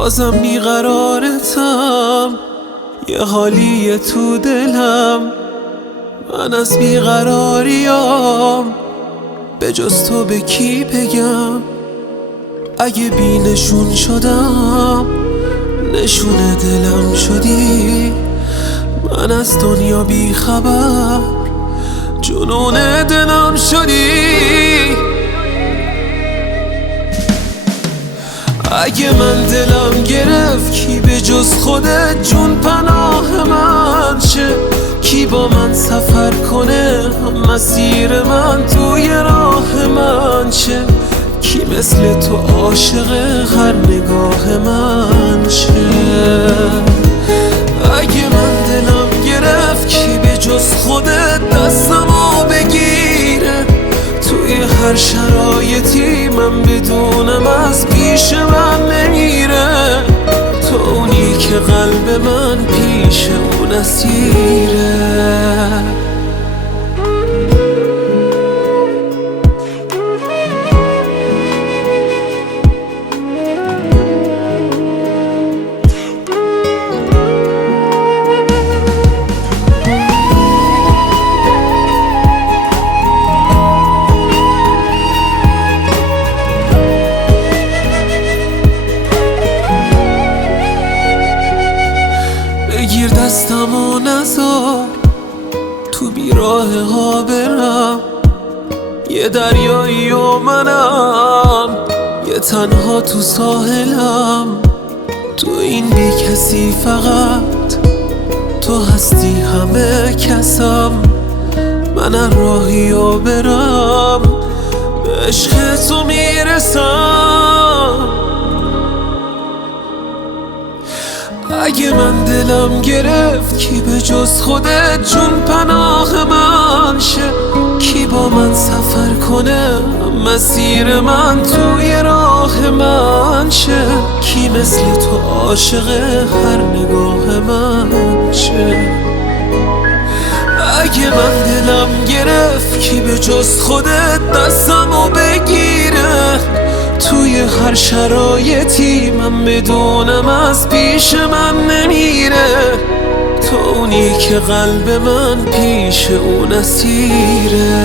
بازم بیقرارتم، یه حالیه تو دلم. من از بیقراریام به جز تو به کی بگم؟ اگه بی نشون شدم نشون دلم شدی. من از دنیا بی خبر جنون دلم شدی. اگه من دلم گرفت کی به جز خودت جون پناه من شه؟ کی با من سفر کنه مسیر من توی راه من شه؟ کی مثل تو عاشق هر نگاه من شه؟ اگه من دلم گرفت کی به جز خودت دستمو بگیره؟ توی هر شرایطی من بدونم از پیش من نمیره. تو اونی که قلب من پیش اون اسیره. بگیر دستم و نذار تو بیراه ها برم. یه دریایی و منم یه تنها تو ساحلم. تو این بی کسی فقط تو هستی همه کسم. من راهی و برم به عشق تو میرسم. اگه من دلم گرفت کی به جز خودت جون پناه من شه؟ کی با من سفر کنه مسیر من توی راه من شه؟ کی مثل تو عاشق هر نگاه من شه؟ اگه من دلم گرفت کی به جز خودت دستمو بگیره؟ توی هر شرایطی من بدونم از پیش من نمیره. تو اونی که قلب من پیش اون اسیره.